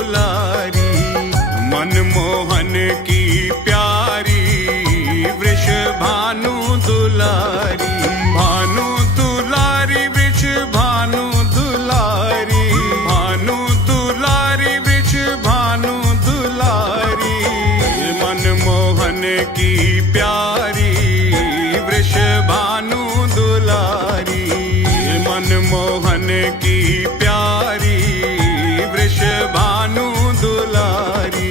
दुलारी, मनमोहन की प्यारी वृषभानु दुलारी। भानु दुलारी वृषभानु दुलारी, भानु दुलारी वृषभानु दुलारी, मनमोहन की प्यारी वृषभानु दुलारी, मनमोहन की प्यारी वृषभानु दुलारी।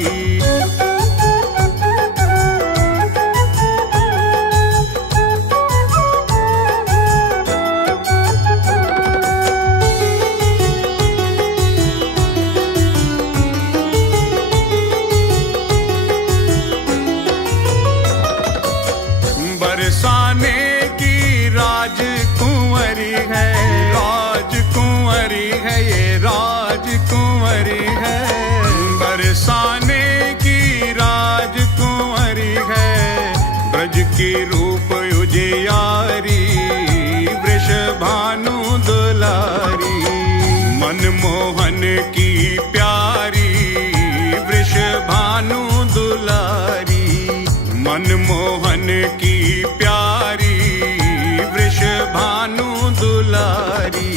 बरसाने की राजकुंवरी है, राजकुंवरी है, ये राजकुंवरी है। बरसाने की राजकुंवरी है, ब्रज की रूप उजियारी वृषभानु दुलारी, मनमोहन की प्यारी वृषभानु दुलारी, मनमोहन की प्यारी वृषभानु दुलारी।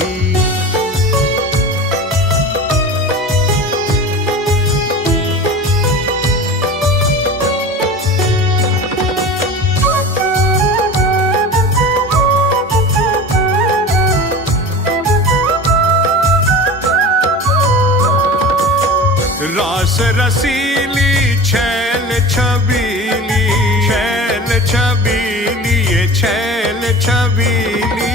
रास रसीली छैल छबीली, छैल छबीली, ये छैल छबीली,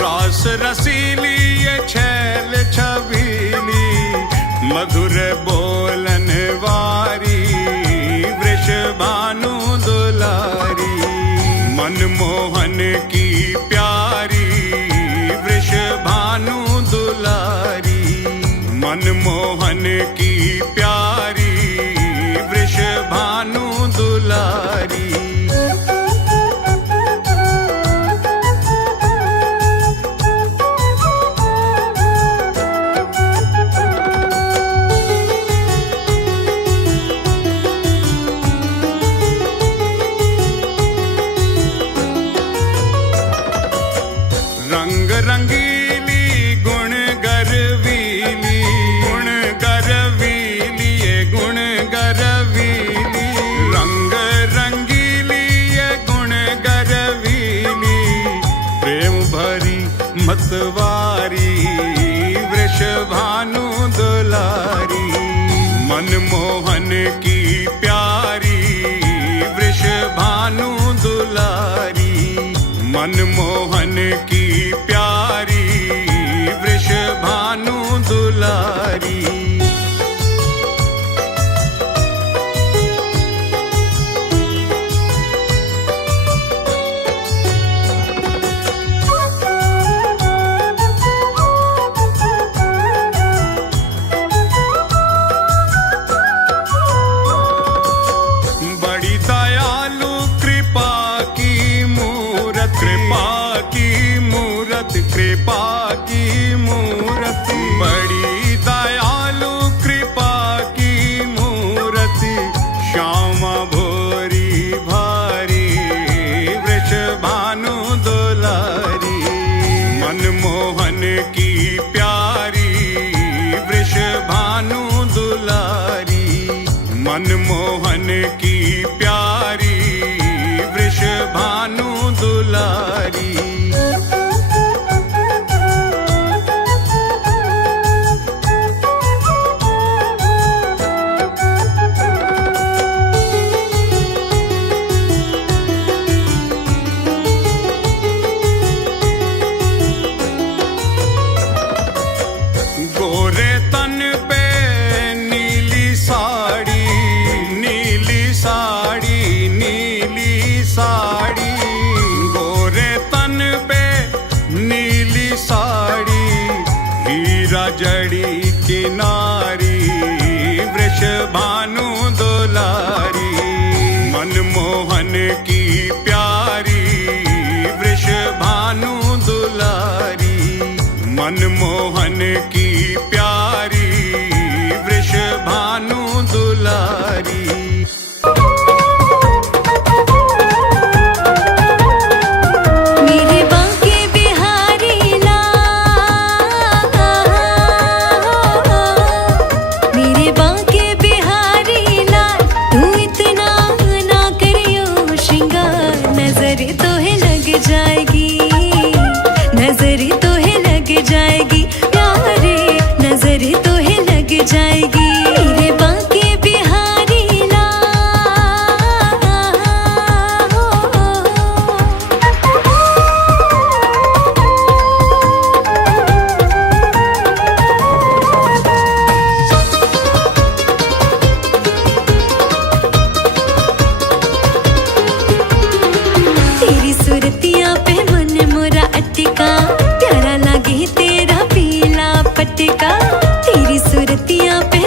रास रसीली ये छैल छबीली, मधुर बोलन वारी वृषभानु दुलारी, मनमोहन की प्यारी वृषभानु दुलारी, मनमोहन की प्यारी वृषभानु दुलारी। रंग रंगीली गुण गरवीली, गुण गरवीली, ये गुण गरवीली, रंग रंगीली ये गुण गरवीली, प्रेम भरी मतवारी वृषभानु दुलारी, मनमोहन की प्यारी वृषभानु दुलारी, मनमोहन की प्यारी वृषभानु दुलारी। बड़ी दयालु कृपा की मूरत, कृपा की मूरत, कृपा की मूरत, बड़ी दयालु कृपा की मूरत, श्यामा भोरी भारी वृषभानु दुलारी, मनमोहन की प्यारी वृषभानु दुलारी, मनमोहन की प्यारी वृषभानु दुलारी। गोरे तन पे नीली साड़ी, दुलारी। मेरे बांके बिहारी लाल, मेरे बांके बिहारी लाल, तू इतना ना करियो श्रृंगार, नजर तो है लग जाएगी, नजर तो है लग जाएगी प्यारे, नजर तो है लग जाएगी। मेरे बांके बिहारी तेरी सूरतियां पे मन मोरा अटका, प्यारा लागे तेरा पीला पटका, तेरी सूरतियां पे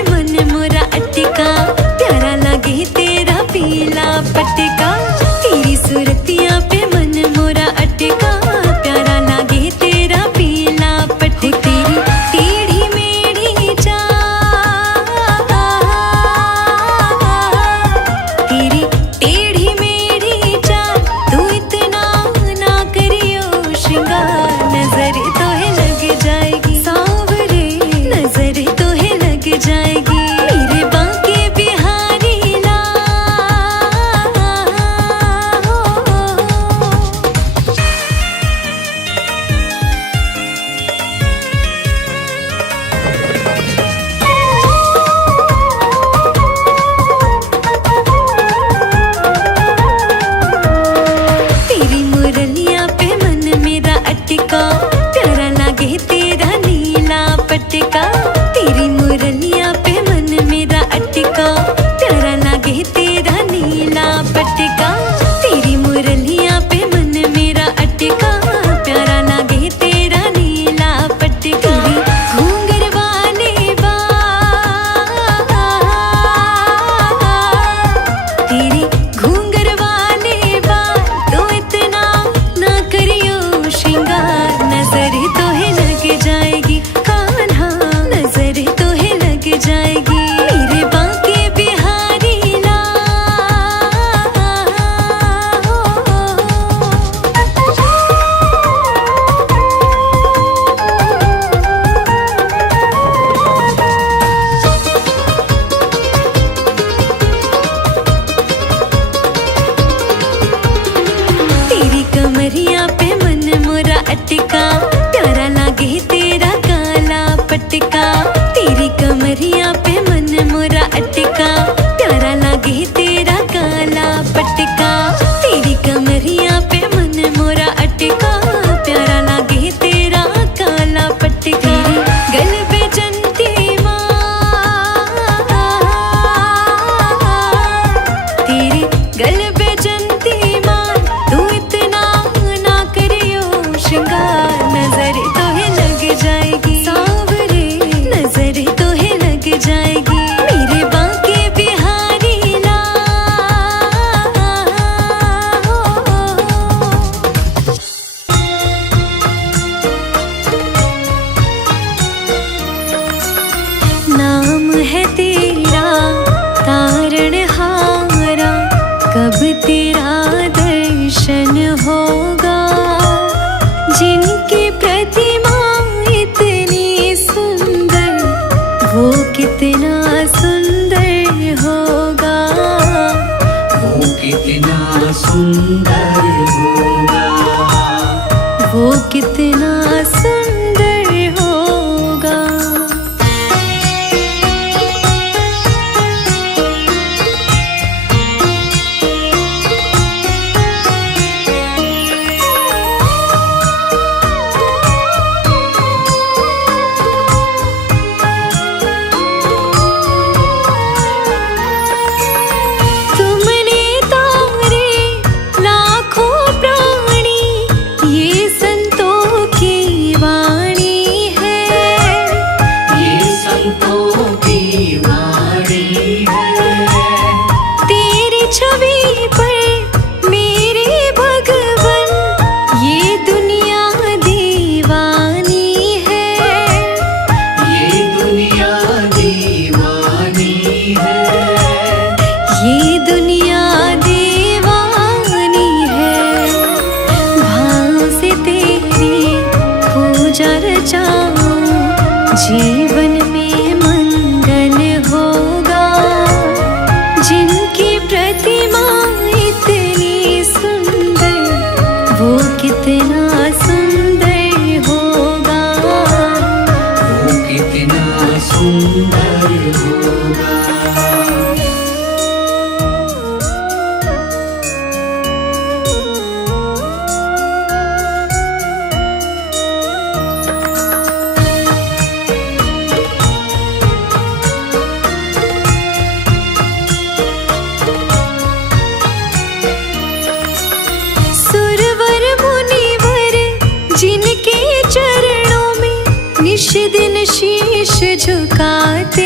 जाते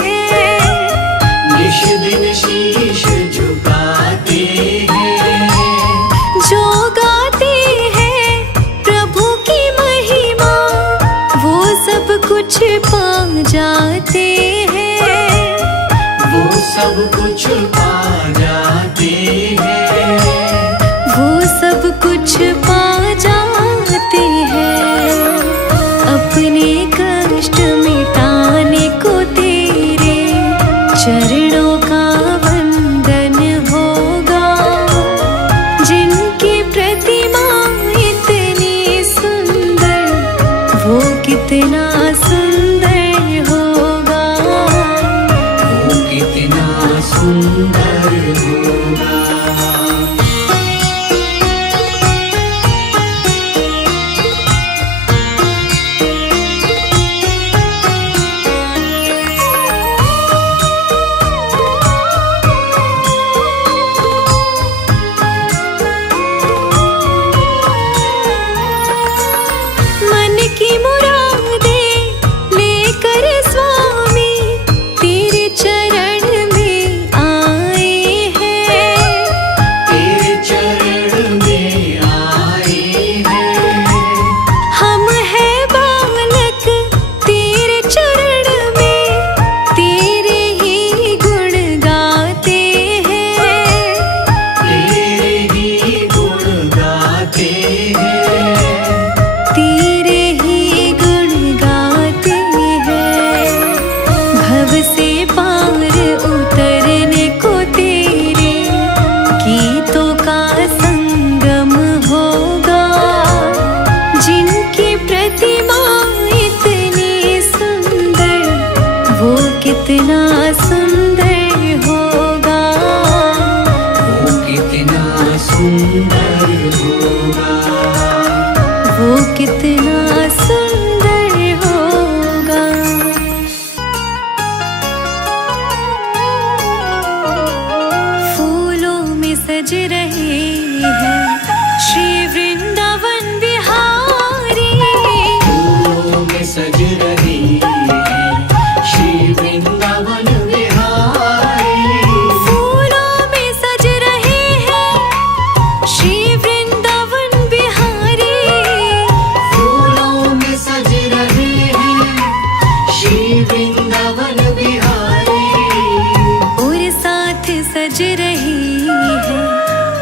हैं, निश दिन शीश झुकाते हैं। जो गाते हैं प्रभु की महिमा, वो सब कुछ पा जाते हैं, वो सब कुछ पा जाते हैं। वो सब कुछ पा जाते हैं। अपने कष्ट मिटाने को तेरे चरणों का वंदन होगा। जिनकी प्रतिमा इतनी सुंदर, वो कितना सुंदर होगा, वो कितना सुंदर होगा। मन की मुरादें लेकर स्वामी तेरे चरण में आए हैं, तेरे चरण में आए हैं। हम हैं बालक तेरे चरण में, तेरे ही गुण गाते हैं, तेरे ही गुण गाते हैं। तेरे ही गुण गाते हैं। भव से पार उतरने को तेरे गीतों का संगम होगा। जिनकी प्रतिमा इतनी सुंदर, वो कितना सुंदर होगा, वो कितना सुंदर होगा। वो कितना सुंदर होगा। फूलों में सज रहे हैं श्री वृंदावन बिहारी, फूलों में सज रही है श्री वृंदावन विहारी। फूलों में सज रहे हैं श्री वृंदावन बिहारी। फूलों में सज रहे हैं श्री वृंदावन विहारी। और साथ सज रही है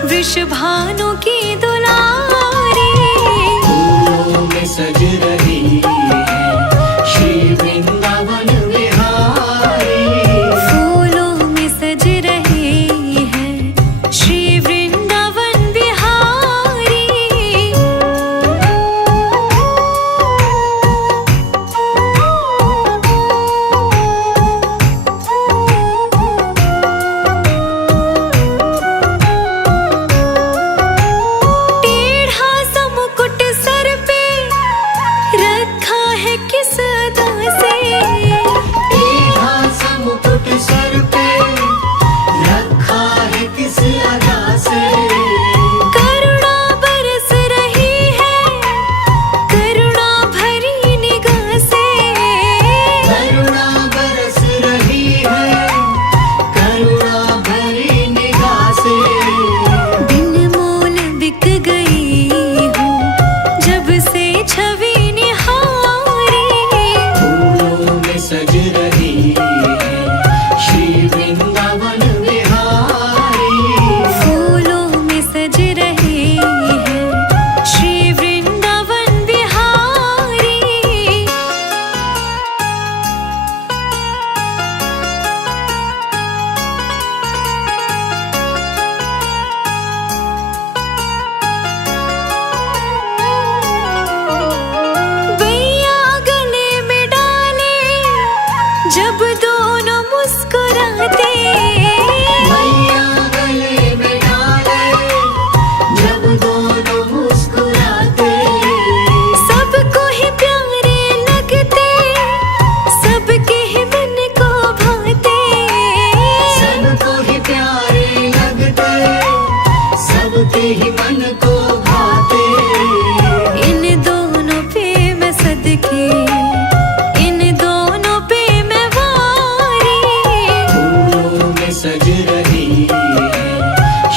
में सज रही है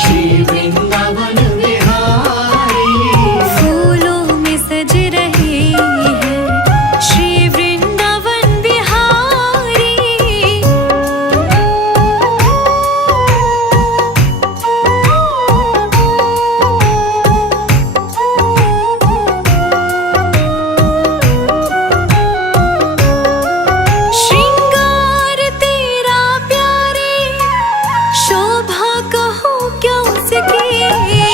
श्री वृंदावन विहारी। फूलों में सज रहे हैं श्री वृंदावन बिहारी। श्रृंगार तेरा प्यारे, शोभा कहूँ क्या उसकी।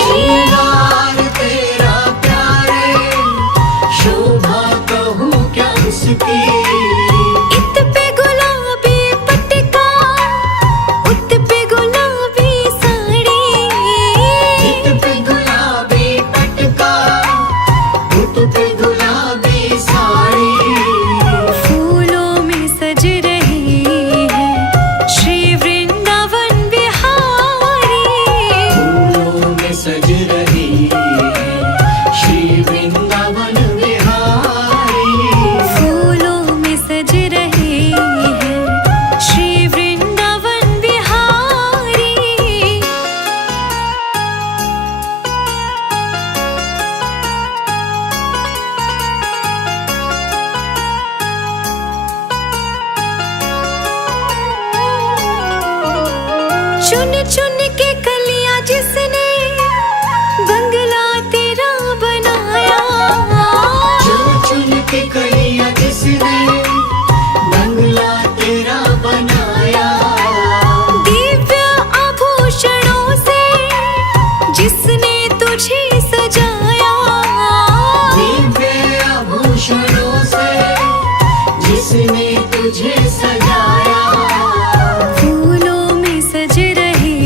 श्रृंगार तेरा प्यारे, शोभा कहूँ क्या उसकी। इत पे गुलाबी पटका, उत पे गुलाबी साड़ी। इत पे गुलाबी पटका, उत पे गुलाबी साड़ी। फूलों में सज रही है श्री वृंदावन बिहारी। फूलों में सज रही है श्री वृंदावन विहारी। फूलों में सज रहे हैं श्री वृंदावन बिहारी। चुन चुन के कलियां जिसने बंगला तेरा बनाया। चुन चुन के कलियां जिसने बंगला तेरा बनाया। दिव्य आभूषणों से जिसने तुझे सजाया। दिव्य आभूषणों से जिसने तुझे सजाया। फूलों में सज रहे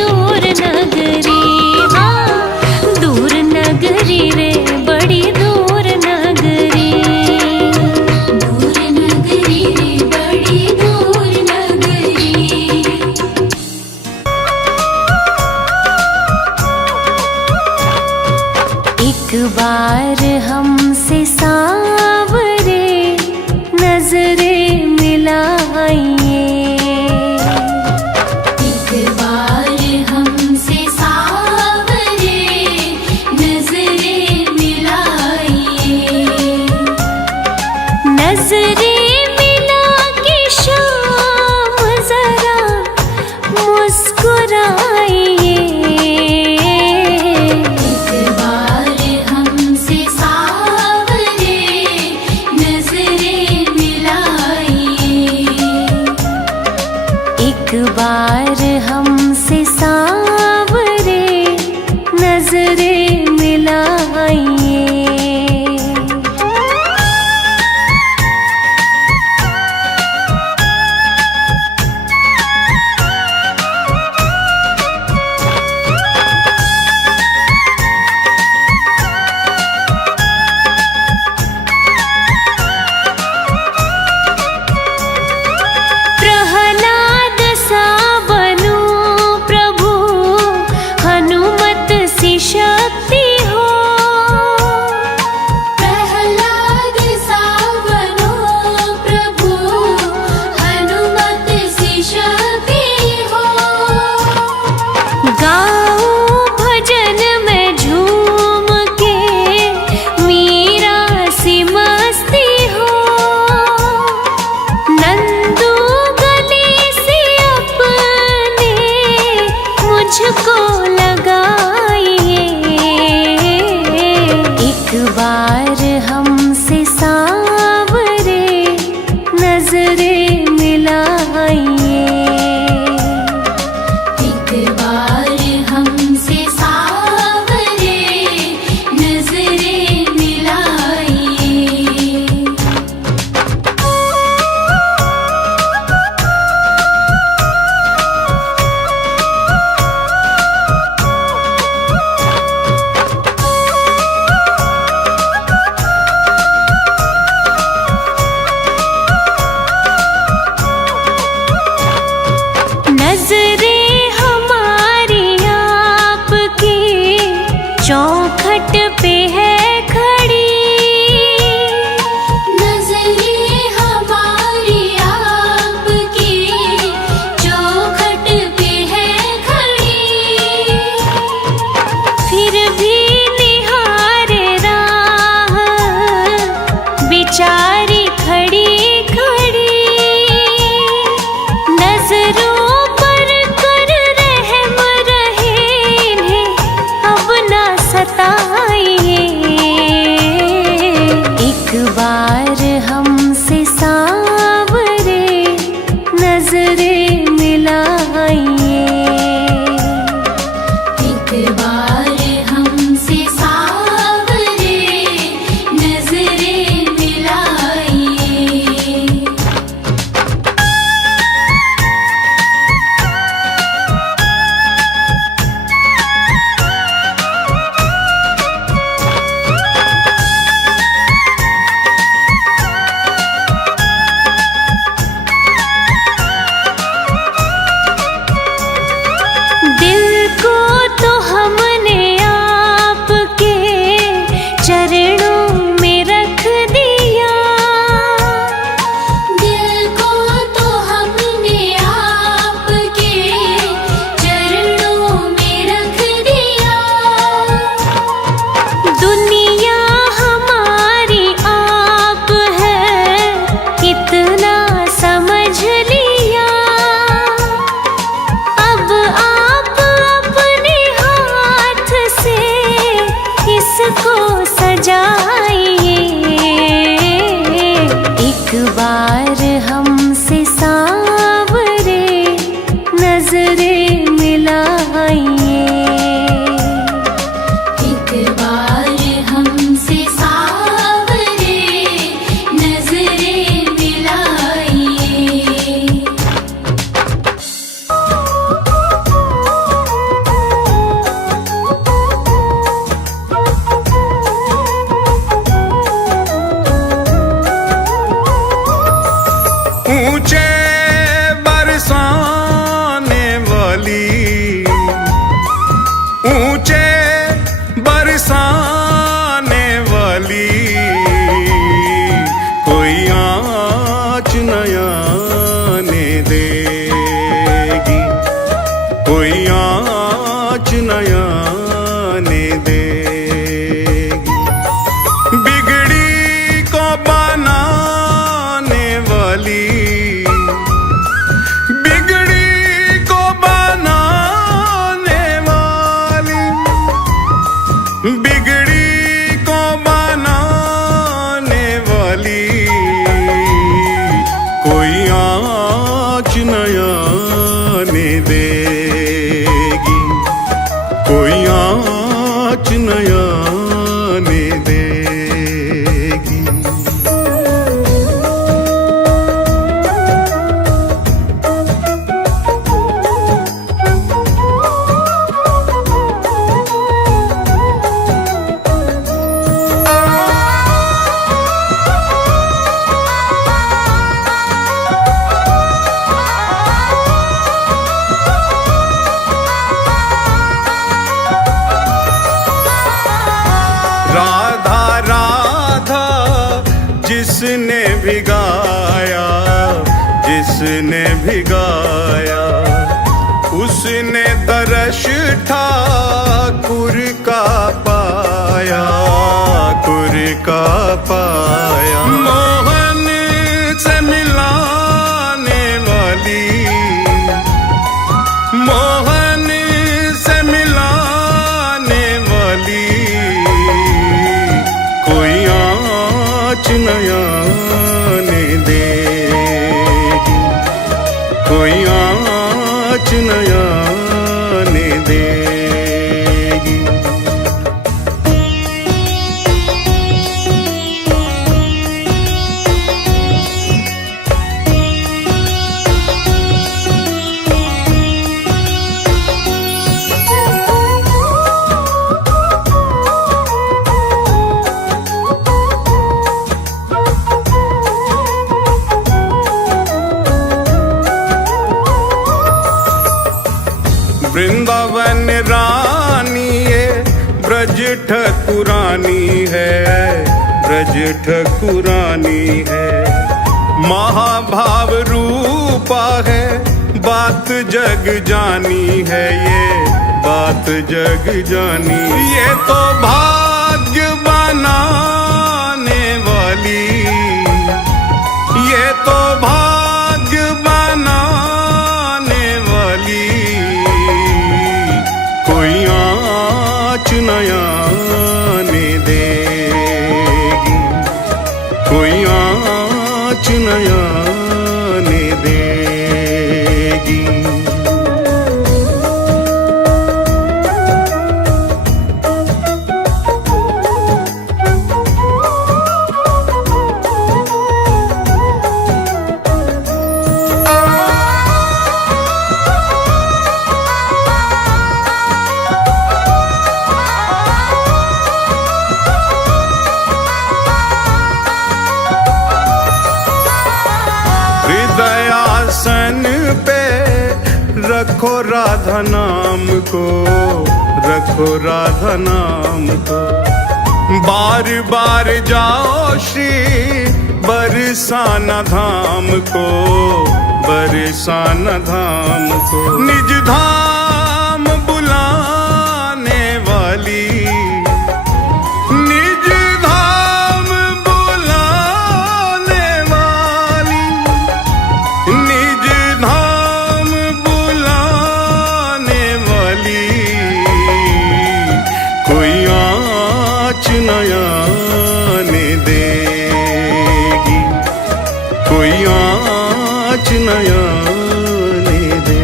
दूर नगरी, हाँ दूर नगरी रे बड़ी दूर नगरी, दूर नगरी रे बड़ी दूर नगरी। एक बार हमसे सांवरे नजरे मिलाइए, एक बार हमसे सांवरे नजरे मिलाइए, नजरे मिला के शाम जरा मुस्कुराइए, एक बार हमसे सांवरे नजरे मिलाइए। प्रहलाद सा बनूं प्रभु, हनुमत सी शक्ति हो, प्रहलाद सा बनूं प्रभु, हनुमत सी शक्ति हो, गाऊं भजन में झूम के मीरा सी मस्ती हो, नंदू गले से अपने मुझको लगाइए, एक बार हमसे सांवरे नजरे मिलाइए, एक बार हमसे सांवरे नजरे मिलाइए। नया आने देगी। बिगड़ी को बनाने वाली, बिगड़ी को बनाने वाली, बिगड़ी को बनाने वाली, कोई आँच नया आने देगी, कोई आँच नया आने देगी। राधा राधा जिसने भी गाया, जिसने भी गाया, उसने दर्श ठाकुर का पाया, ठाकुर का पाया। मोहन से मिलाने वाली, मोहन से मिलाने वाली, कोई आँच नया आने देगी, कोई आँच नया आने देगी। वृंदावन रानी ये ब्रज ठकुरानी है, ब्रज ठकुरानी है। महाभाव रूपा है, बात जग जानी है, ये बात जग जानी। ये तो भाग्य बनाने वाली, ये तो भाग्य बनाने वाली, कोई आँच नया आने देगी, कोई आँच नया आने देगी। हृदयासन पे रखो राधा नाम को, रखो राधा नाम को। बार बार जाओ श्री बरसाना धाम को, बरसाना धाम को। निज धाम बुलाने वाली, निज धाम बुलाने वाली, निज धाम बुलाने वाली, कोई आँच नया आने देगी, कोई आँच नया आने देगी।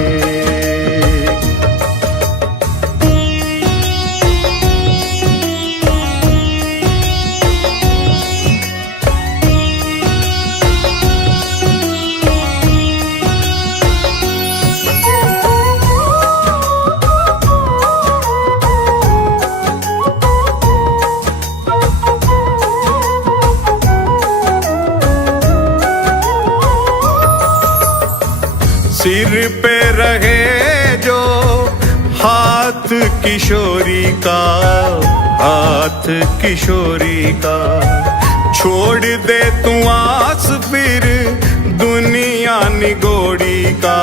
सिर पे रहे जो हाथ किशोरी का, हाथ किशोरी का। छोड़ दे तू आस फिर दुनिया निगोड़ी का,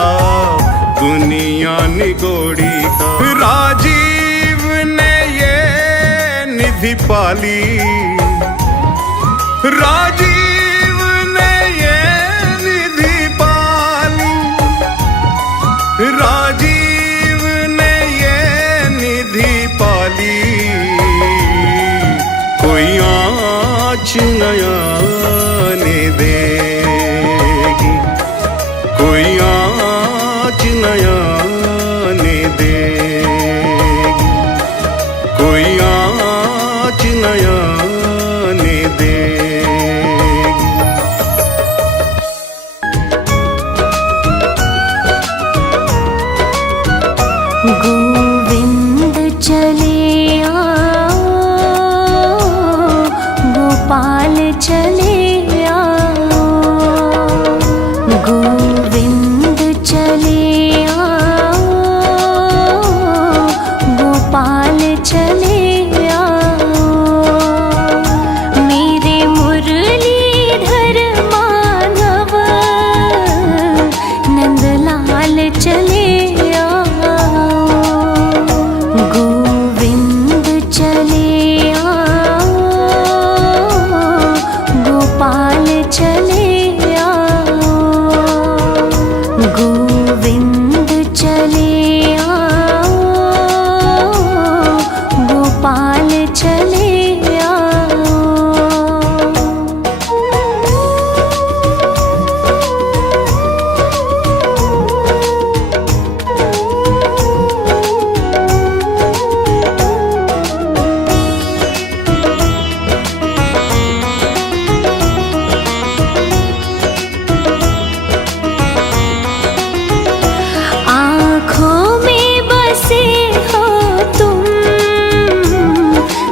दुनिया निगोड़ी का। राजी निधि पाली। राजीव ने ये निधि पाली, राजीव ने ये निधि पाली। कोई आँच नया ने देगी, कोई आँच नया ने देगी, कोई आँच नया ने देगी। गोविंद चले आओ, गोपाल चले आओ, गोविंद चले आओ, गोपाल चले आओ। मेरे मुरलीधर माधव नंदलाल चले आओ, गोविंद चले आओ, गोपाल चले आओ, गोविंद चले आओ, गोपाल चले आओ। आँखों में बसे हो तुम,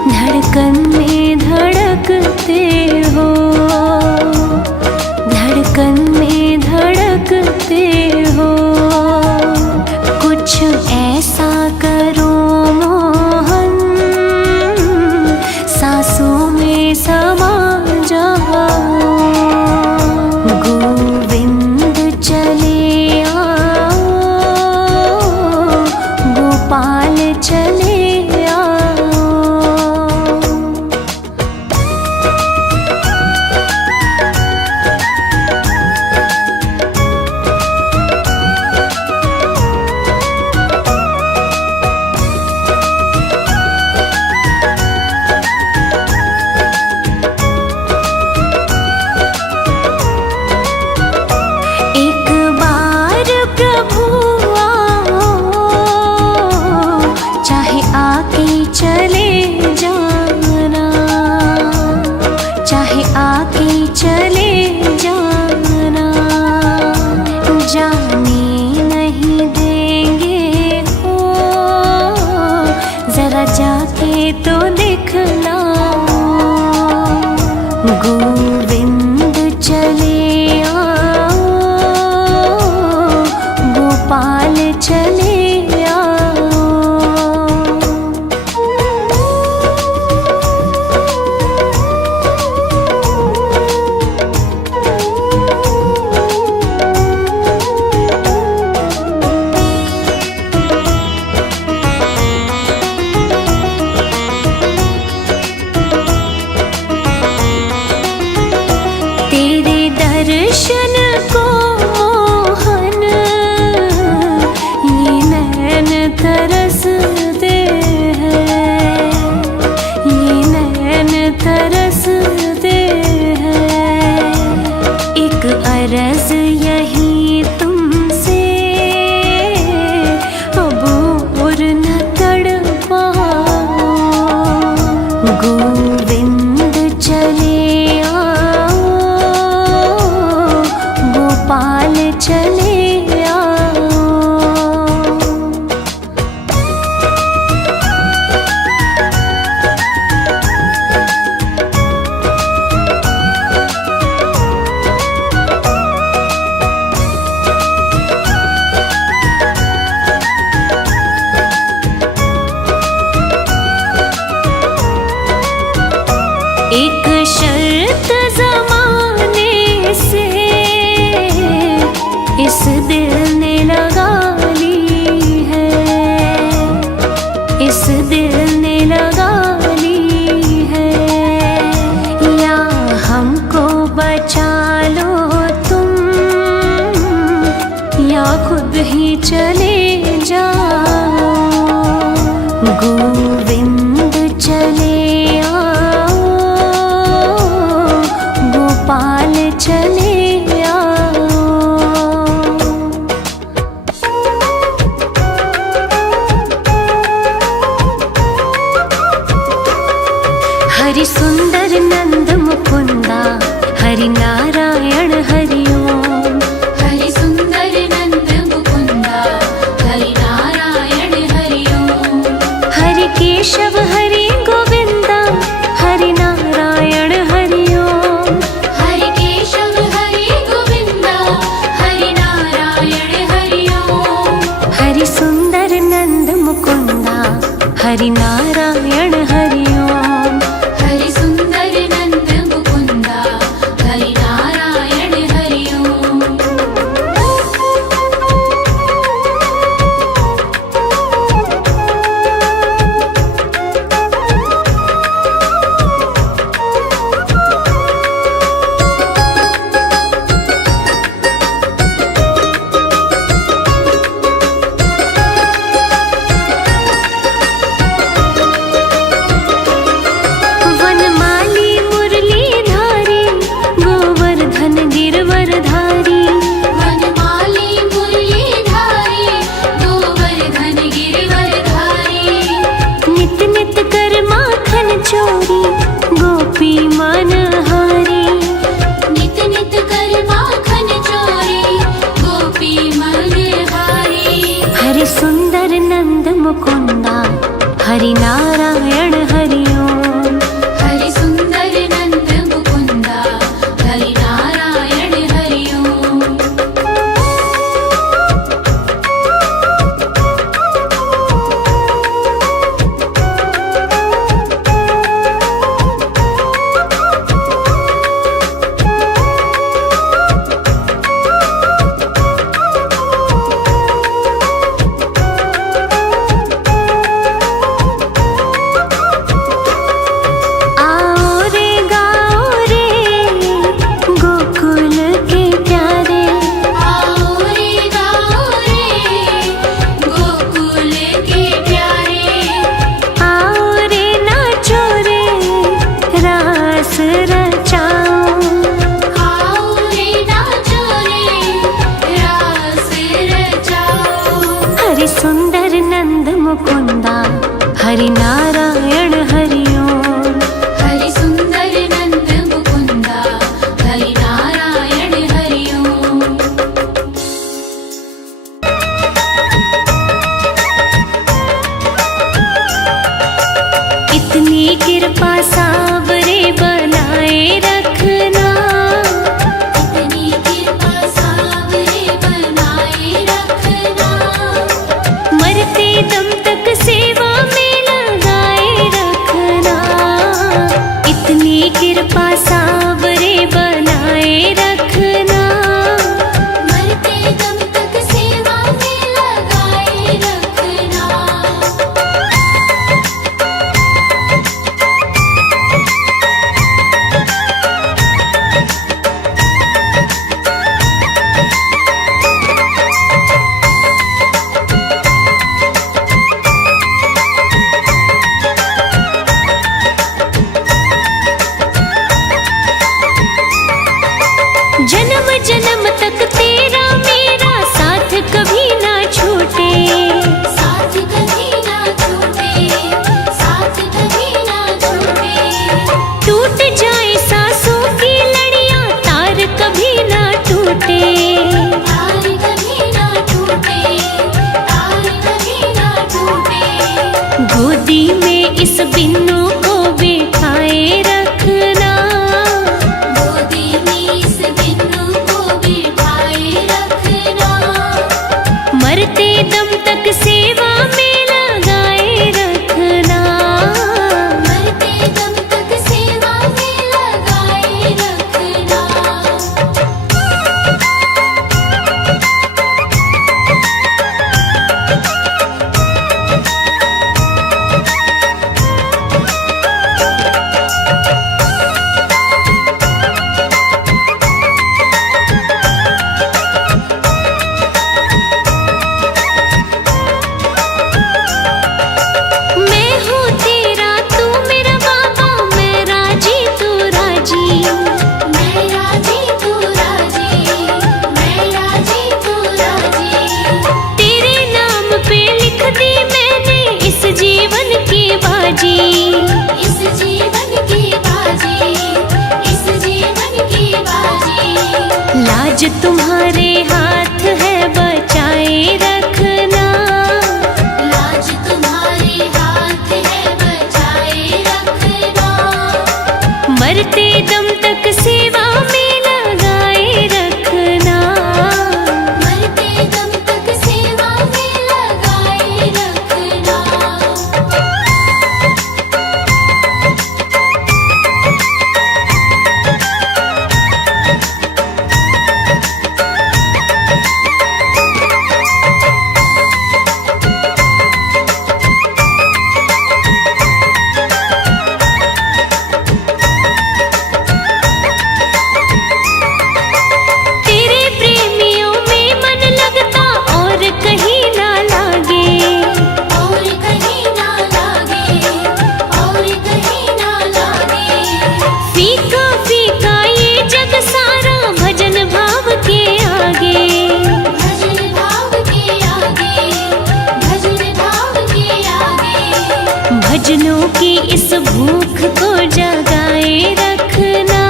धड़कन में धड़कते हो, धड़कन में धड़कते हो। कुछ ऐसा करो मोहन, सांसों में समा जाओ। गोविंद चले आओ, गोपाल चले आओ। एक बार प्रभु आओ, चाहे आके चले जाना, चाहे आके चले जाना। जाने नहीं देंगे हो, जरा जाके तो दिखलाओ। गोविंद चले आओ, गोपाल चले आओ। तेरे दर्शन को मोहन ये नैन तरसते हैं, ये नैन तरसते हैं। एक अर्ज यही तुमसे, अब और न तड़पाओ। गोविंद चले आओ, गोपाल चले आओ। एक शर्त जमाने से इस दिल ने लगा ली है, इस दिल ने लगा ली हरि नारायण हरि ओम। हरि सुंदर नंद मुकुंदा हरि नारायण हरि ओम। वनमाली मुरलीधारी गोवर्धन गिरवरधारी। वनमाली मुरलीधारी गोवर्धन गिरिवरधारी। नित नित कर माखन चोरी गोपी मनहारी। नित नित कर माखन चोरी गोपी मनहारी। हरि सुंदर नंद मुकुंदा हरि नारायण हरि ओम। हरि सुंदर नंद मुकुंदा हरि नारायण हरि ओम। आओ रे गाओ रे गोकुल के प्यारे। आओ रे गाओ रे गोकुल के प्यारे। आओ रे नाचो रे रास रचाओ। आओ रे नाचो रे रास रचाओ। हरि सुंदर नंद मुकुंदा हरि नारायण हरि ओम। हरि सुंदर नंद मुकुंदा हरि नारायण हरि ओम। इतनी कृपा सावरे बनाए रखना। इतनी कृपा सावरे बनाए रखना। मरते दम तक सेवा में लगाए रखना। इतनी कृपा सावरे बनाए रखना। मरते दम तक सेवा में लगाए रखना। जन्म जन्म तक तेरा मेरा साथ कभी ना छूटे। साथ कभी ना छूटे। साथ कभी ना छूटे। टूट जाए सांसों की लड़ियां तार कभी ना टूटे। तार कभी ना टूटे। तार कभी ना टूटे। गोदी में इस बिन्नू को बिठाए रखना। गोदी में इस बिन्नू को बिठाए रखना। मरते दम तक सेवा में लगाए रखना। मरते दम तक सेवा में लगाए रखना। भजनों की इस भूख को जगाए रखना,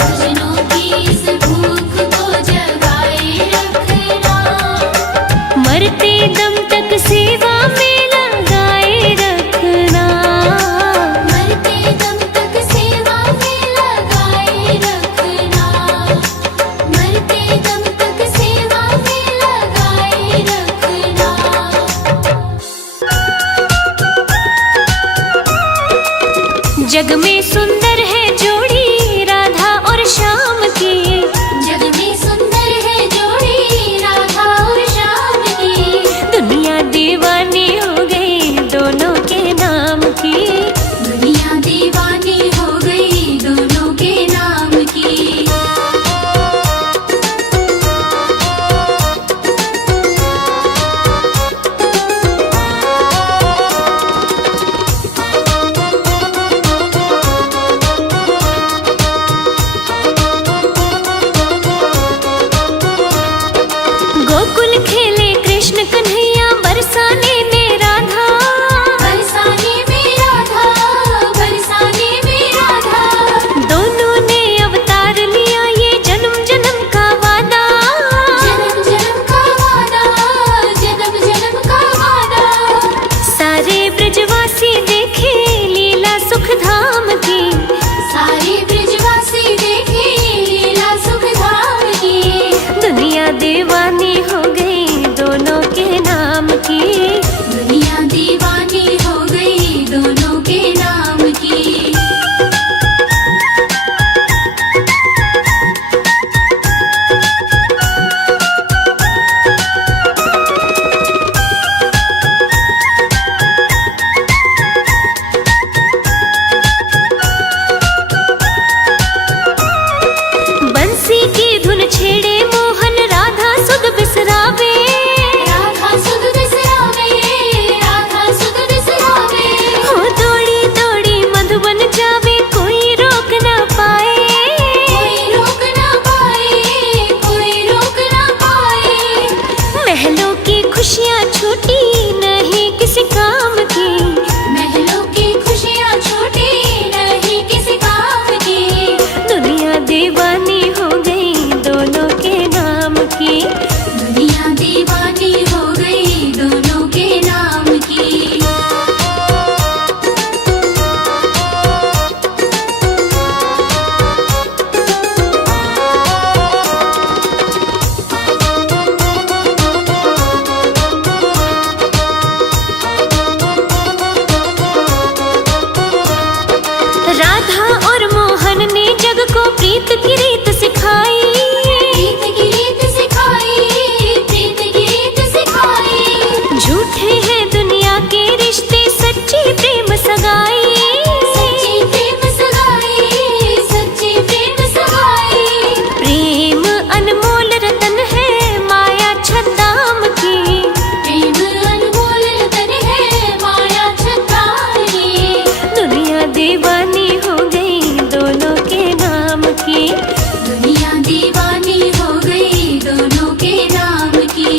भजनों की इस भूख को जगाए रखना, मरते दम तक सेवा में लगाए रखना, मरते दम तक सेवा में लगाए रखना, मरते दम तक सेवा में लगाए रखना। जग में सुंदर है जोड़ी राधा और श्याम की, जग में सुंदर है जोड़ी राधा और श्याम की, दुनिया दीवानी हो गई दोनों के नाम की, दुनिया दीवानी हो गई दोनों के नाम की। गोकुल खेले कृष्ण कन्हैया बरसाने में राधा, बरसाने में राधा, बरसाने में राधा, दोनों ने अवतार लिया ये जन्म जन्म का वादा, जन्म जन्म का वादा, जन्म जन्म का वादा। सारे ब्रजवासी देखे लीला सुख धाम की, सारे ब्रजवासी देखे लीला सुख धाम की, दुनिया दीवानी हो गई दोनों के नाम की, दुनिया दीवानी हो गई दोनों के नाम की। बंसी की धुन छेड़े मोहन राधा सुध बिसरावे, राधा सुध बिसरावे, राधा सुध बिसरावे, हो दौड़ी दौड़ी मधुबन जावे कोई रोक ना पाए, कोई रोक ना पाए, कोई रोक ना पाए। महलों की खुशियाँ छूटी नहीं किसी काम की, महलों की खुशियाँ छूटी नहीं किसी काम की, दुनिया दीवानी हो गई दोनों के नाम की, दुनिया दीवानी हो गई दोनों के नाम की। राधा और मोहन ने जग को प्रीत की रीत सिखाई, प्रीत की रीत सिखाई, प्रीत की रीत सिखाई, झूठे हैं दुनिया के रिश्ते सच्ची प्रेम सगाई, सच्ची प्रेम सगाई, सच्ची प्रेम सगाई। प्रेम अनमोल रतन है माया छद्दाम की, प्रेम अनमोल रतन है माया छतानी, दुनिया दीवानी हो गई दोनों के नाम की, दुनिया दीवानी हो गई दोनों के नाम की।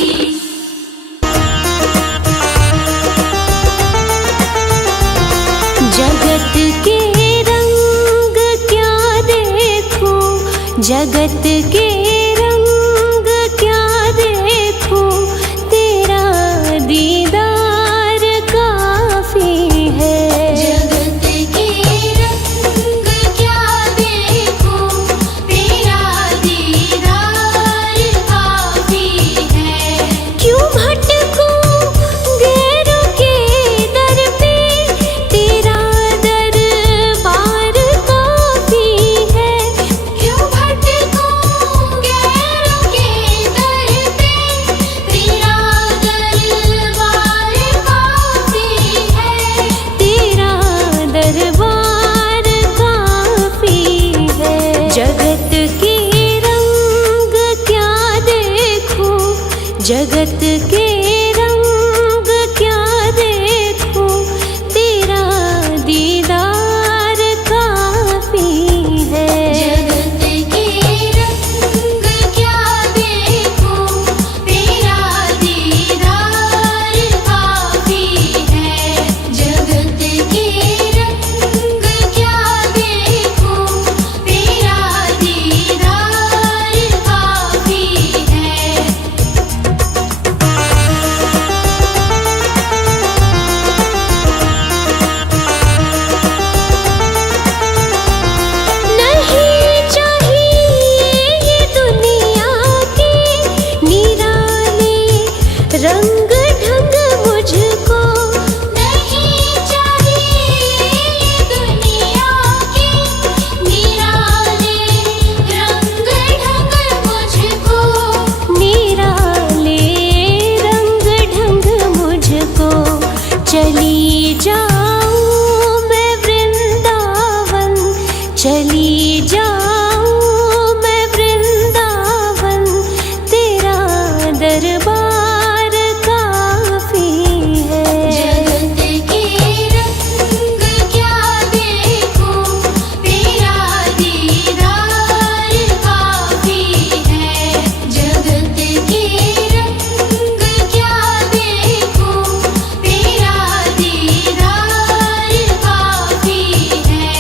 जगत के रंग क्या देखो, जगत के रंग क्या देखो, तेरा दीदार काफी है, जगत के रंग क्या देखो, तेरा दीदार काफी है। क्यों भटको गैरों के दर पे, तेरा दरबार काफी है, क्यों भटको चली जाऊं मैं वृंदावन, चली जाऊं मैं वृंदावन, तेरा दरबार काफी है। जगत के रंग क्या देखूं, तेरा दीदार काफी है। जगत के रंग क्या देखूं, तेरा दीदार काफी है।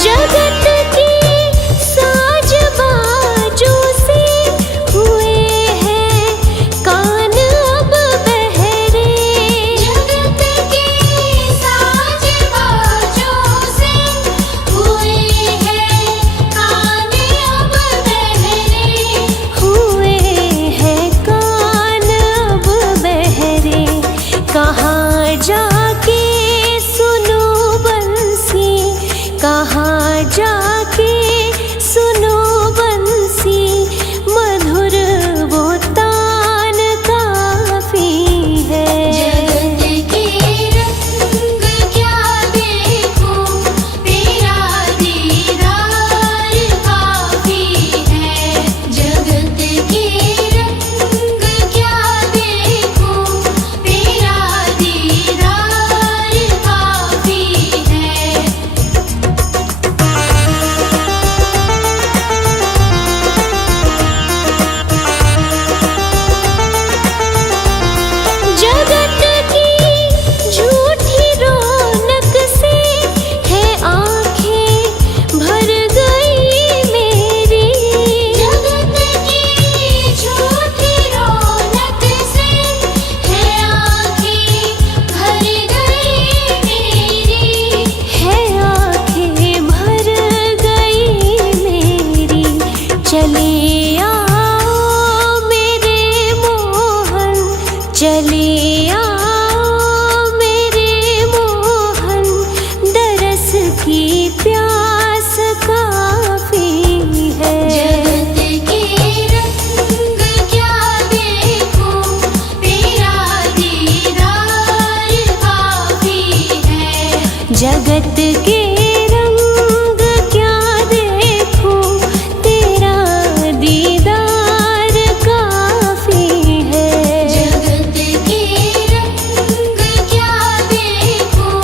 जगत की साज बाजों से हुए हैं कान अब बहरे। जगत के साज बाजों से हुए हैं कान अब बहरे। हुए हैं कान अब बहरे। कहाँ जाके सुनो बंसी, कहाँ जाके सुनो बंसी, मधुर वो तान काफी है। जगत के रंग क्या देखूं, तेरा दीदार काफी है। जगत के रंग क्या देखूं, तेरा दीदार काफी है। जगत की झूठी रौनक से है आँखें भर गई मेरी। जगत की झूठी रौनक से है आँखें भर गई मेरी। है आँखें भर गई मेरी। चले आओ मेरे मोहन, चले आओ मेरे मोहन, दरस की प्यास काफी है। जगत के रंग क्या देखूं, तेरा दीदार काफी है। जगत के रंग क्या देखूं, तेरा दीदार काफी है। जगत के रंग क्या देखूं,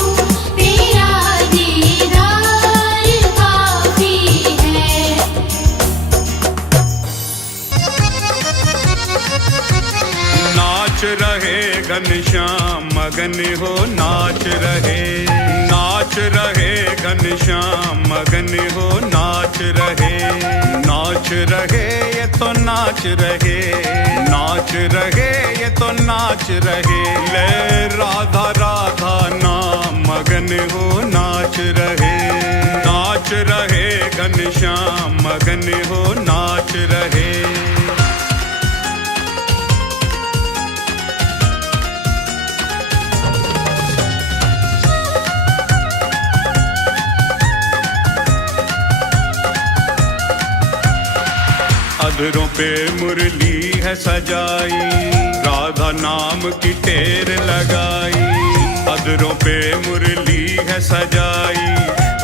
तेरा दीदार काफी है। नाच रहे घनश्याम मगन हो नाच रहे, नाच रहे घनश्याम मगन हो नाच रहे, नाच रहे ये तो नाच रहे, नाच रहे ये तो नाच रहे। ले राधा राधा नाम मगन हो नाच रहे, नाच रहे घनश्याम मगन हो नाच रहे। अधरों पे मुरली है सजाई, राधा नाम की टेर लगाई। अधरों पे मुरली है सजाई,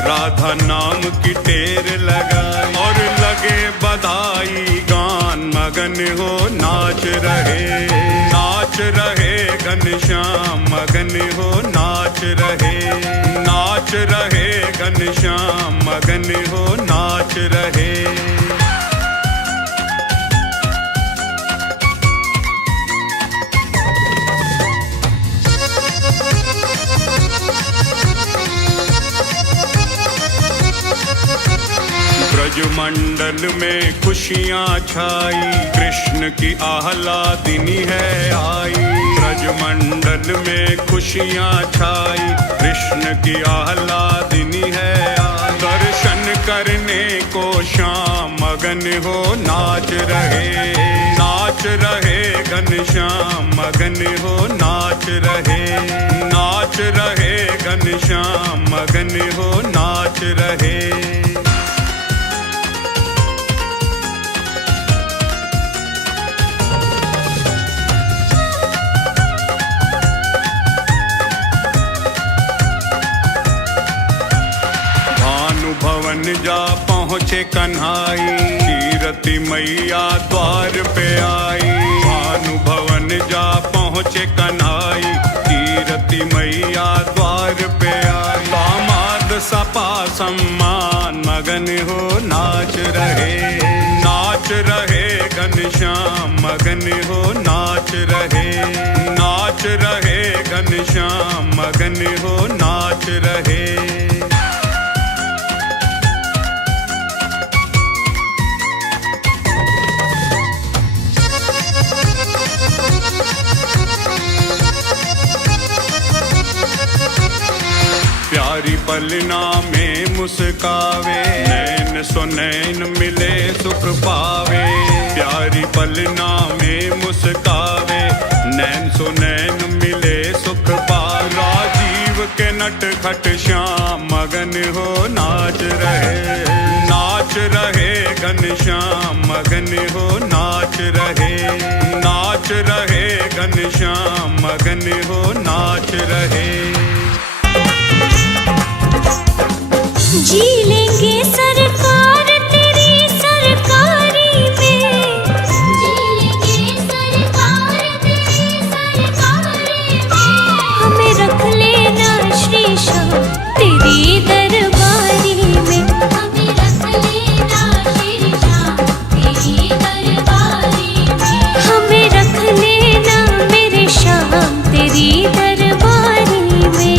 राधा नाम की टेर लगाई। और लगे बधाई गान मगन हो नाच रहे, नाच रहे घनश्याम मगन हो नाच रहे, नाच रहे घनश्याम मगन हो नाच रहे। ब्रजमंडल में खुशियाँ छाई, कृष्ण की आह्लादिनी है आई। ब्रजमंडल में खुशियाँ छाई, कृष्ण की आह्लादिनी है आई। दर्शन करने को श्याम मगन हो नाच रहे, नाच रहे घनश्याम मगन हो नाच रहे, नाच रहे घनश्याम मगन हो नाच रहे। भवन जा पहुँचे कन्हाई, कीरति मैया द्वार पे आई। भानु भवन जा पहुँचे कन्हाई, कीरति मैया द्वार पे आई। दामाद सपा सम्मान मगन हो नाच रहे, नाच रहे घनश्याम मगन हो नाच रहे, नाच रहे घनश्याम मगन हो नाच रहे। प्यारी पलना में मुस्कावे, नैन सो नैन मिले सुख पावे। प्यारी पलना में मुस्कावे, नैन सो नैन मिले सुख पावे। राजीव के नट खट श्याम मगन हो नाच रहे, नाच रहे घनश्याम मगन हो नाच रहे, नाच रहे घनश्याम मगन हो नाच रहे। जी लेंगे सरकार तेरी सरकारी में, जी लेंगे सरकार तेरी सरकारी में। हमें रख लेना श्री श्याम तेरी दरबारी में, हमें रख लेना श्री श्याम तेरी दरबारी में। हमें रख लेना मेरे श्याम तेरी दरबारी में।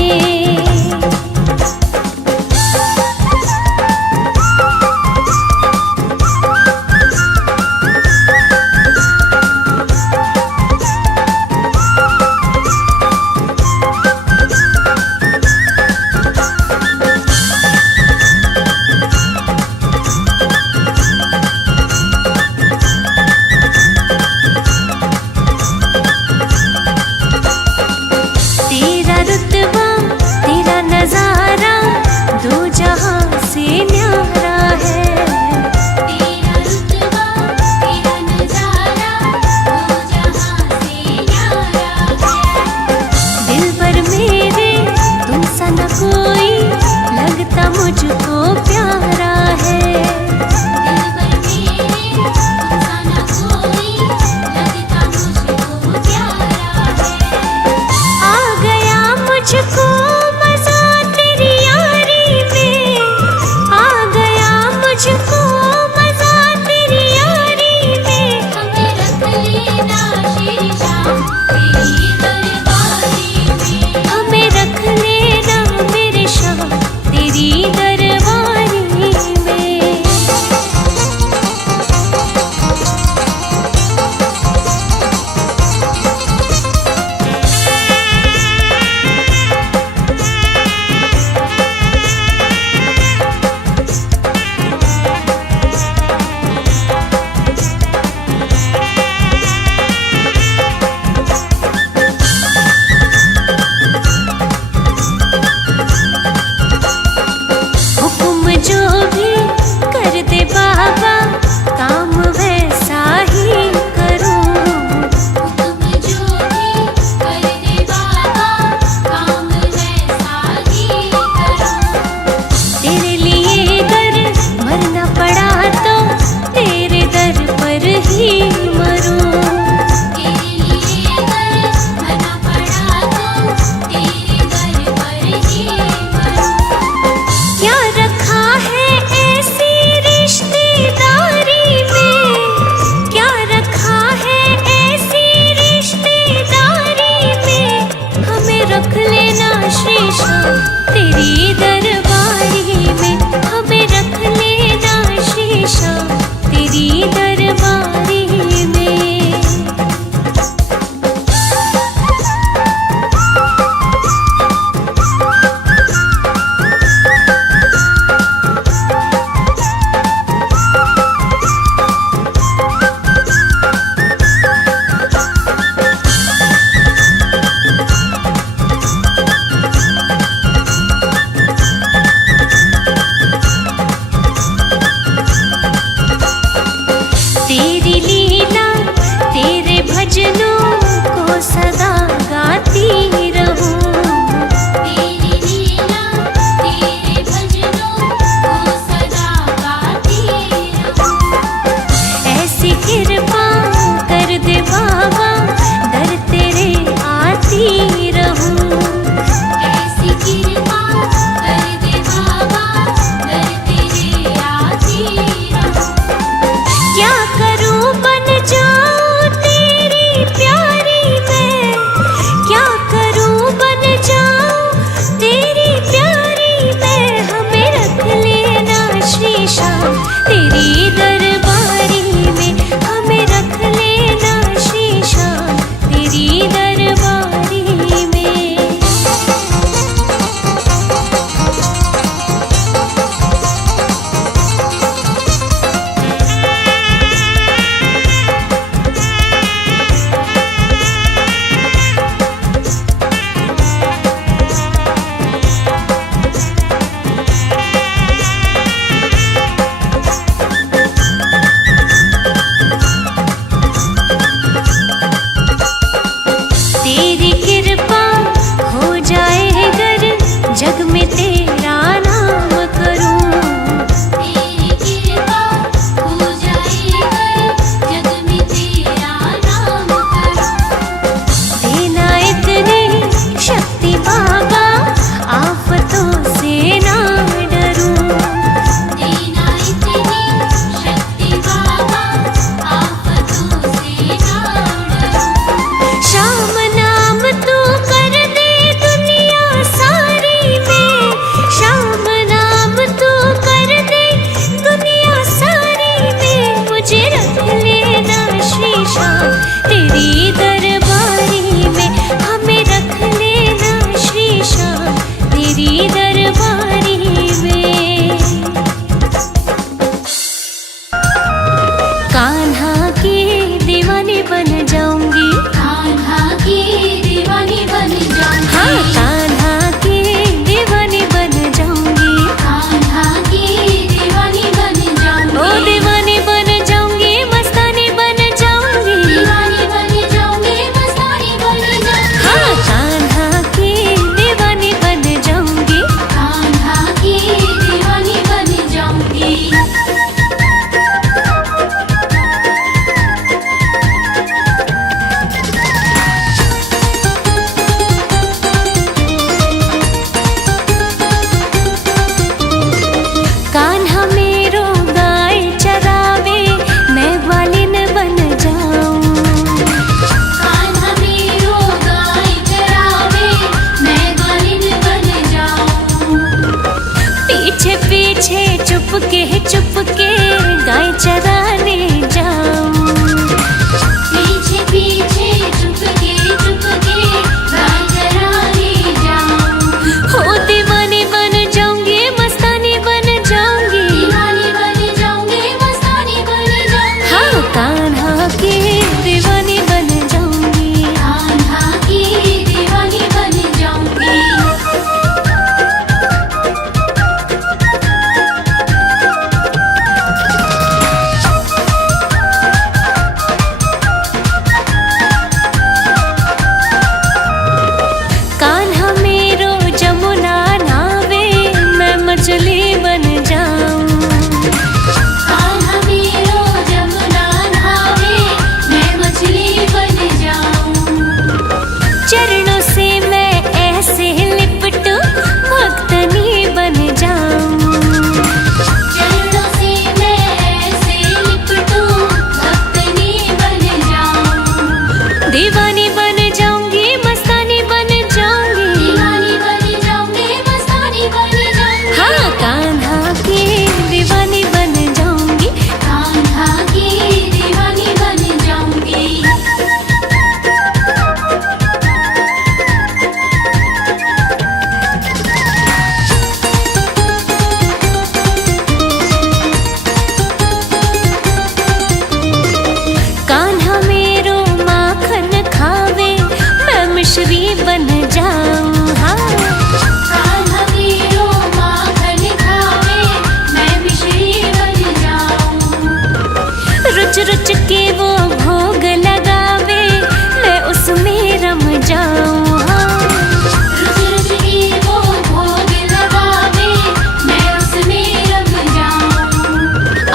चुपके गाय चराने जाऊं। पीछे पीछे चुपके गाय चराने जाऊं। हो दीवानी बन जाऊंगी, मस्तानी बन जाऊंगी, दीवानी बन जाऊंगी, मस्तानी बन जाऊंगी। हाँ कान्हा की दीवानी बन जाऊंगी। कान्हा की दीवानी बन जाऊंगी। कान्हा मेरो जमुना नावे, मैं मछली बन जाऊं। कान्हा मेरो जमुना नहावे, मैं मछली बन जाऊं। चरणों से मैं ऐसे लिपटूं, भक्तनी बन जाऊं। चरणों से मैं ऐसे लिपटूं, भक्तनी बन जाऊं। दीवानी बन जाऊंगी, मस्तानी बन जाऊंगी, दीवानी बन जाऊंगी, मस्तानी बन जाऊंगी। हाँ कान्हा की दीवानी बन जाऊंगी। कान्हा की दीवानी बन जाऊंगी। कान्हा मेरो माखन खावे, मैं मिश्री बन जाऊं। हाँ कान्हा मेरो माखन खावे, मैं मिश्री बन जाऊं। रुच रुच के वो भोग लगावे, मैं उसमें रम जाऊं। हाँ रुच रुच के वो भोग लगावे, मैं उसमें रम जाऊं।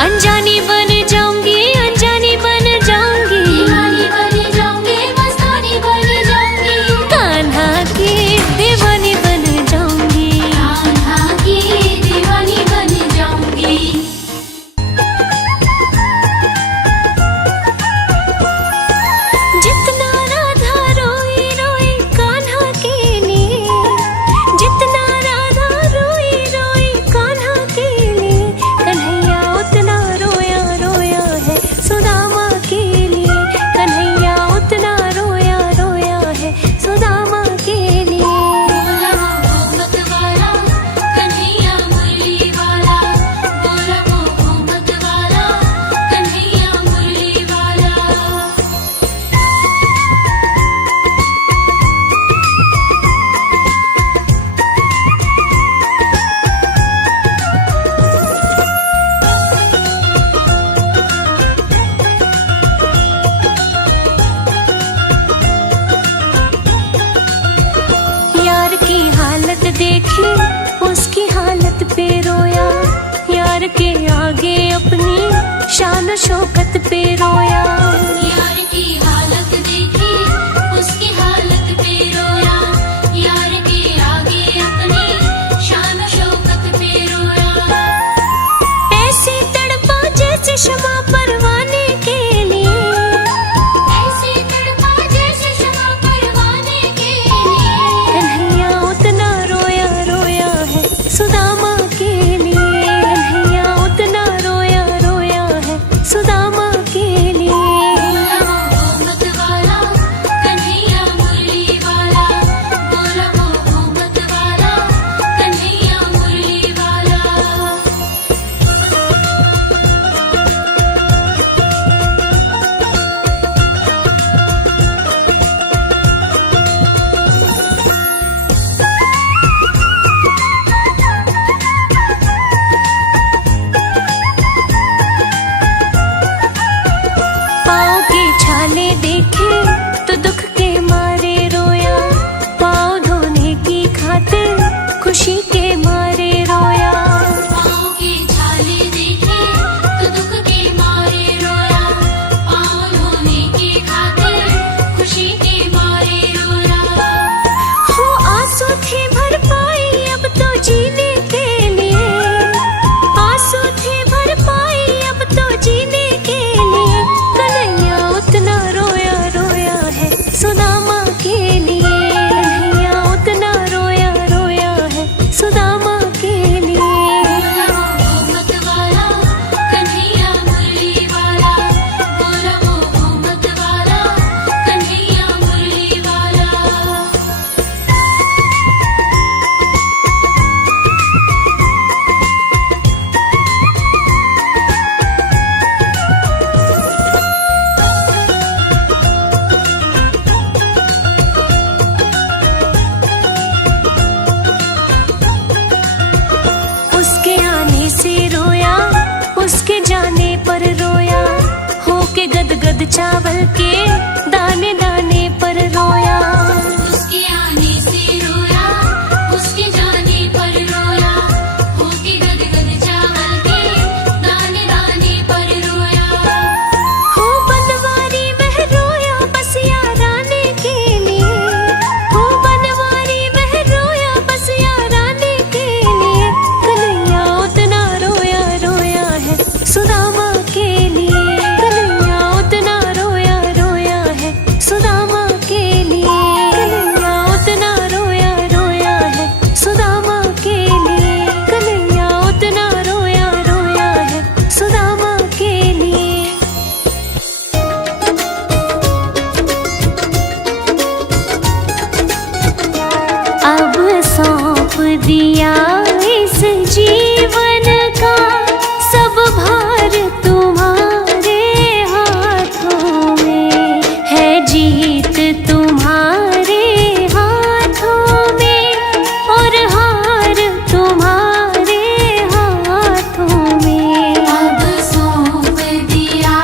अनजानी बन जाऊंगी, अनजानी बन जाऊंगी, दीवानी बन जाऊंगी, मस्तानी बन जाऊंगी। कान्हा की दीवानी बन जाऊंगी। कान्हा की दीवानी बन जाऊंगी। जितना राधा रोई रोई कान्हा के लिए, जितना राधा रोई रोई कान्हा के लिए, कन्हैया उतना रोया रोया है सुदामा के लिए। कन्हैया उतना रोया रोया है सुदामा के लिए। बोला वो मोहब्बत वाला, कन्हैया मुरली वाला। बोला वो मोहब्बत वाला, कन्हैया मुरली वाला। यार की हालत देखी, उसकी हालत पे रोया। यार के आगे अपनी शान शौकत पे रोया। यार की हालत देखी, उसकी हालत पे रोया। यार के आगे अपनी शान शौकत पे रोया। ऐसे तड़पा जैसे शमा परवाने के लिए, ऐसे तड़पा जैसे शमा परवाने के लिए। कन्हैया उतना रोया रोया है सुदामा के लिए। कन्हैया उतना रोया रोया है सुदामा के लिए। बोला वो मोहब्बत गदगद चावल के दाने दाने पर रोया। उसके आने से रोया, उसके जाने पर रोया, होके गदगद चावल के दाने दाने पर रोया। हो बनवारी वह रोया बस याराने के लिए, हो बनवारी वह रोया बस याराने के लिए। कन्हैया उतना रोया रोया है सुदामा के लिए, कन्हैया उतना रोया रोया है सुदामा के लिए, कन्हैया उतना रोया रोया है सुदामा के लिए, कन्हैया उतना रोया रोया है सुदामा के लिए। अब सौंप दिया इस जीवन का सब भार तुम्हारे हाथों में, है जीत तुम्हारे हाथों में और हार तुम्हारे हाथों में। अब सौंप दिया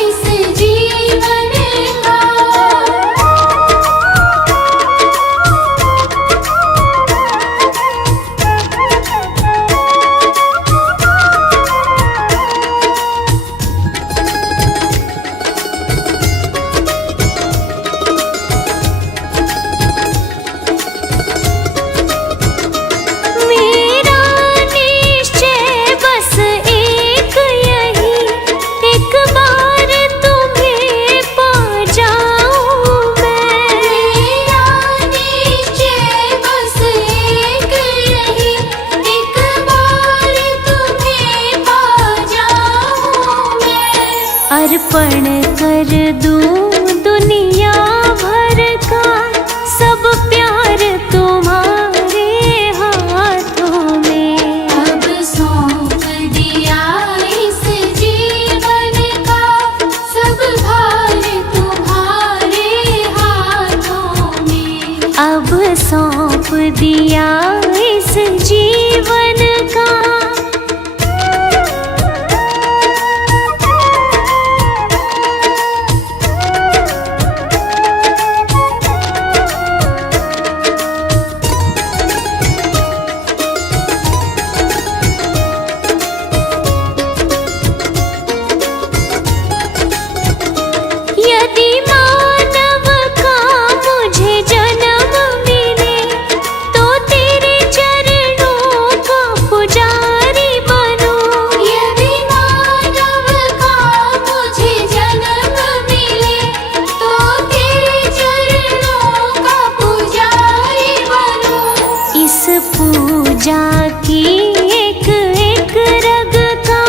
इस जीवन का मेरा निश्चय बस एक यही, एक बार तुम्हें पा जाऊं मैं। मेरा निश्चय बस एक यही, एक बार तुम्हें पा जाऊं मैं। अर्पण कर दूं दुनिया भर का सब प्यार तुम्हारे हाथों में। अब सौंप दिया इस जीवन का सब भार तुम्हारे हाथों में। अब सौंप दिया इस जीवन का यदि मानव का मुझे जन्म मिले तो तेरे चरणों का पुजारी बनूं। यदि मानव का मुझे जन्म मिले तो तेरे चरणों का पुजारी बनूं। इस पूजा की एक एक रग का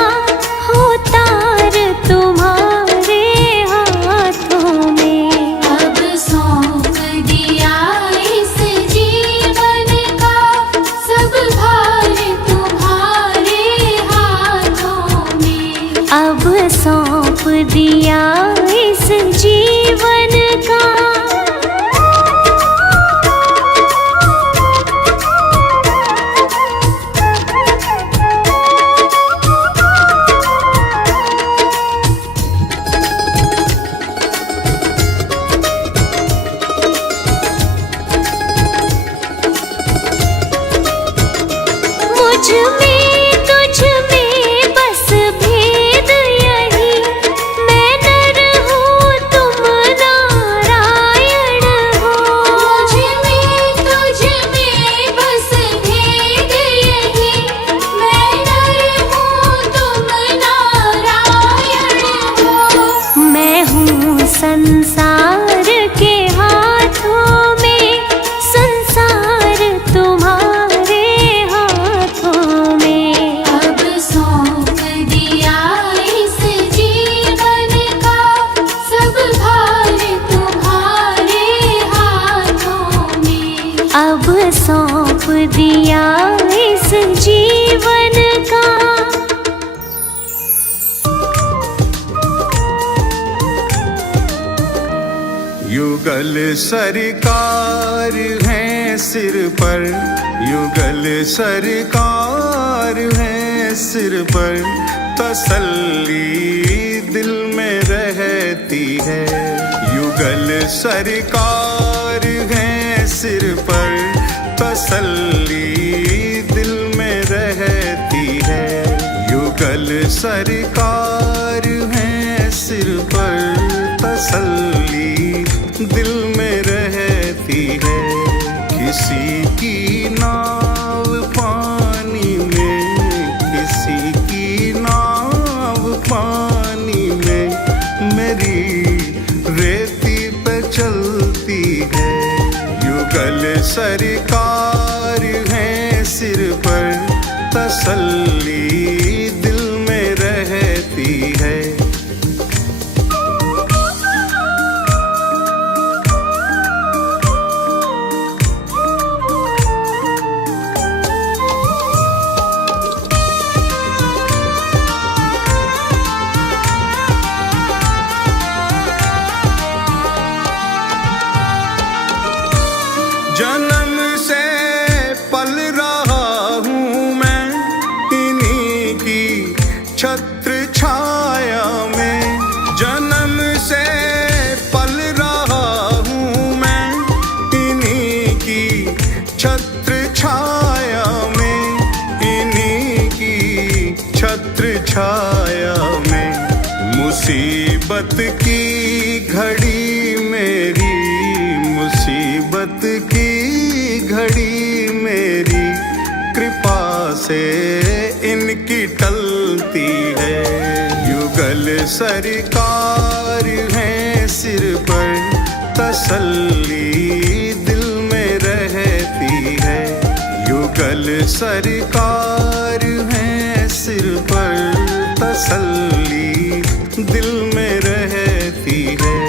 हो तार तुम्हारे हाथों में। अब सौंप दिया इस जीवन का सब भार तुम्हारे हाथों में। अब सौंप दिया इस जीवन का मुझ में तुझ में बस भेद यही, मैं नर हूँ तुम नारायण हो। मुझ में तुझ में बस भेद यही, मैं नर हूँ तुम नारायण हो। मैं हूँ संसार के हाथों में, संसार तुम्हारे हाथों में। अब सौंप दिया इस जीवन का सब भार तुम्हारे हाथों में। अब सौंप दिया इस जीवन का युगल सरकार है सिर पर, युगल सरकार है सिर पर, तसल्ली दिल में रहे रहती है। युगल सरकार है सिर पर, तसल्ली दिल में रहती है। युगल सरकार है सिर पर, तसल्ली दिल में रहती है। किसी की नाव पानी में, किसी की नाव पानी में, मेरी रेती पे चलती है। युगल सरकार है सिर पर, तसल्ली दिल में रहती है। जन्म से पल रहा हूँ मैं इन्हीं की छत्र छाया में। जन्म से पल रहा हूँ मैं इन्हीं की छत्र छाया में, इन्हीं की छत्र छाया में। मुसीबत की घड़ी मेरी, मुसीबत की घड़ी मेरी, कृपा से इनकी टलती है। युगल सरकार है सिर पर, तसल्ली दिल में रहती है। युगल सरकार है सिर पर, तसल्ली दिल में रहती है।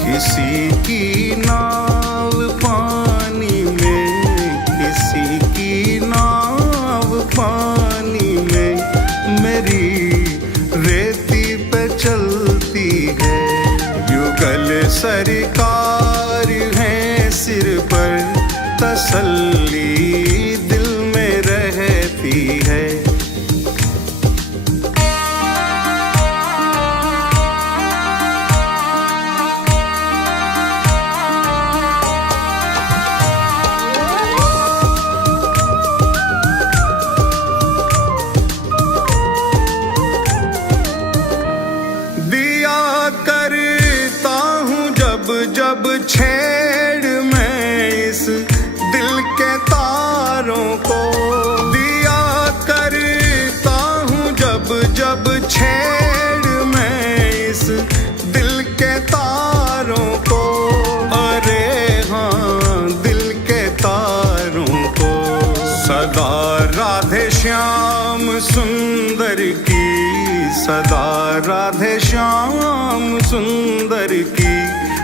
किसी की नाव पानी में, किसी की नाव पानी में, मेरी रेती पे चलती है। युगल सरकार है सिर पर, तसल्ली दिल में रहती है। जब छेड़ मैं इस दिल के तारों को, दिया करता हूँ जब जब छेड़ मैं इस दिल के तारों को। अरे हाँ दिल के तारों को। सदा राधे श्याम सुंदर की, सदा राधे श्याम सुंदर की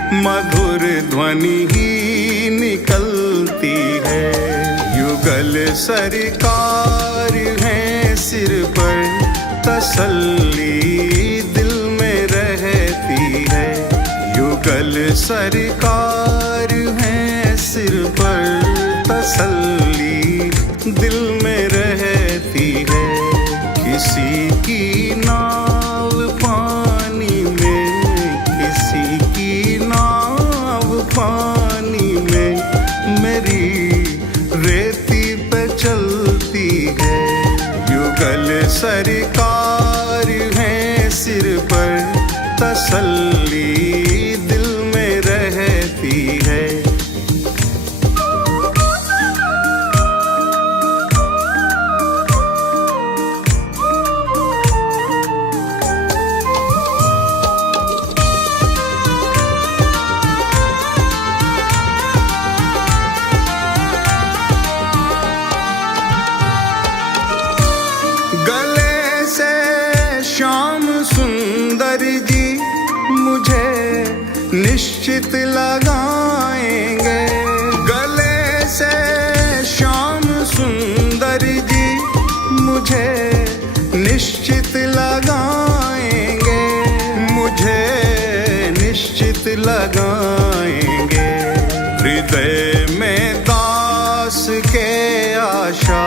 मधुर ध्वनि ही निकलती है। युगल सरकार है सिर पर, तसल्ली दिल में रहती है। युगल सरकार है सिर पर, तसल्ली दिल में रहती है। किसी की नाव पानी में, किसी की नाव पानी में, मेरी रेती पे चलती है। युगल सरकार है सिर पर, तसल्ली दिल में रहती है। गले से श्याम सुंदर जी मुझे निश्चित लगाएंगे। गले से श्याम सुंदर जी मुझे निश्चित लगाएंगे, मुझे निश्चित लगाएंगे। हृदय में दास के आशा,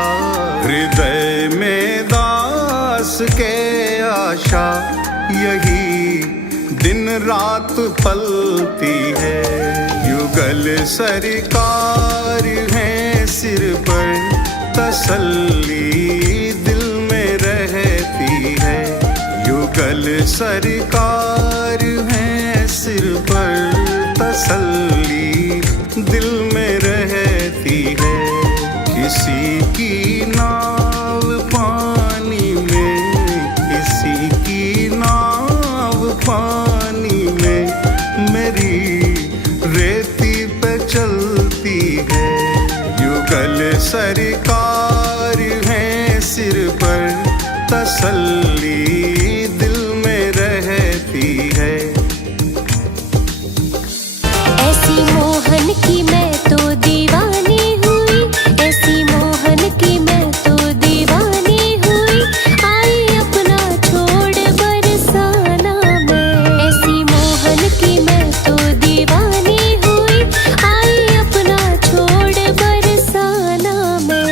हृदय में दास के आशा, यही दिन रात पलती है। युगल सरकार है सिर पर, तसल्ली दिल में रहती है। युगल सरकार है सिर पर, तसल्ली दिल में रहती है। किसी की नाव पानी में, किसी की नाव पानी में, मेरी रेती पे चलती है। युगल सरकार है सिर पर, तसल्ली दिल में रहती है। ऐसी मोहन की मैं तो दीवानी हुई, ऐसी मोहन की मैं तो दीवानी हुई। आई अपना छोड़ बरसाना मैं, ऐसी मोहन की मैं तो दीवानी हुई। आई अपना छोड़ बरसाना मैं।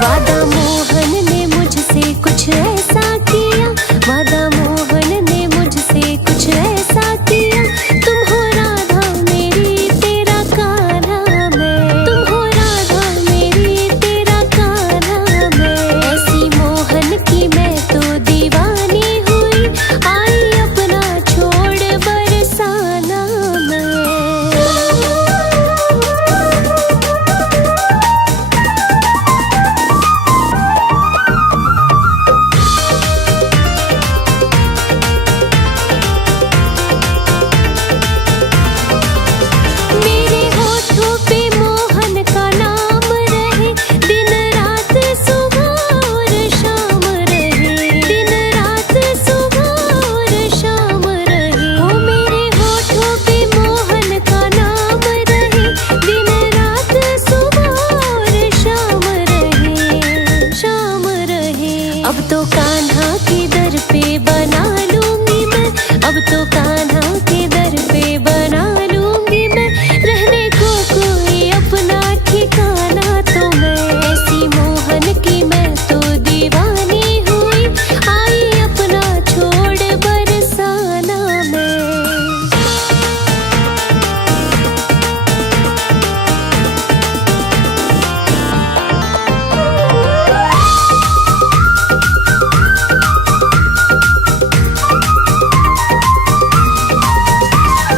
वादा मोहन ने मुझसे कुछ ऐसा किया, वादा मोहन ने मुझसे कुछ ऐसा किया। तुम हो राधा मेरी तेरा कान्हा मैं, तुम हो राधा मेरी तेरा कान्हा मैं। ऐसी मोहन की मैं तो दीवानी हुई। आई अपना छोड़ बरसाना मैं। मेरे होठों पे मोहन का नाम रहे, दिन रात सुबह और शाम रहे, दिन रात सुबह और शाम रहे। हो मेरे होठों पे मोहन का नाम रहे, दिन रात सुबह और शाम रहे, शाम रहे। अब तो कान्हा के दर पे बना लूंगी मैं, अब तो कान्हा के दर पे बना लूंगी मैं। रहने को कोई अपना ठिकाना तो मैं, ऐसी मोहन की मैं तो दीवानी हुई। आई अपना छोड़ बरसाना मैं।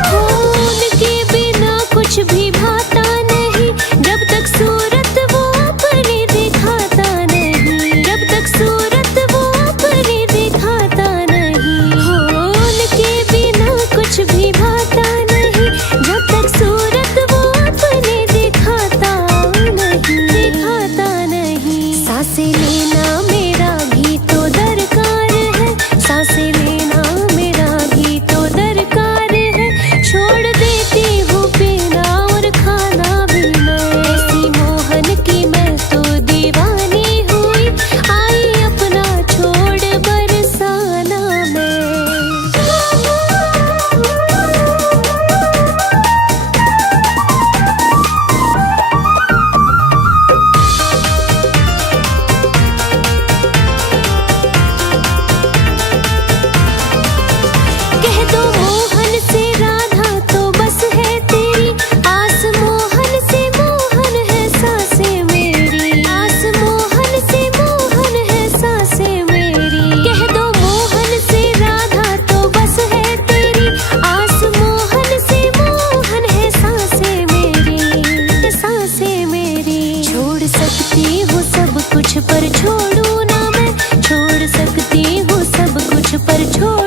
खून के बिना कुछ भी भाता नहीं, जब तक सूरत वो अपनी दिखाता नहीं, जब तक सूरत वो अपनी दिखाता नहीं। खून के बिना कुछ भी भाता नहीं, जब तक सूरत वो अपनी दिखाता नहीं, दिखाता नहीं। सांसें लेना मेरा भी तो दरकार है, सांसें लेना मेरा भी तो दरकार है। छोड़ देती हूँ पीना और खाना भी मैं, ऐसी मोहन की मैं तो दीवानी हुई। आई अपना छोड़ बरसाना मैं। कह दो मोहन से राधा तो बस है तेरी आस, मोहन से मोहन है सांसें मेरी, आस मोहन से मोहन है सांसें मेरी। कह दो मोहन से राधा तो बस है तेरी आस, मोहन से मोहन है सांसें मेरी, सांसें मेरी। छोड़ सकती हूँ सब कुछ पर छोड़ू ना मैं, छोड़ सकती हूँ सब कुछ पर छोड़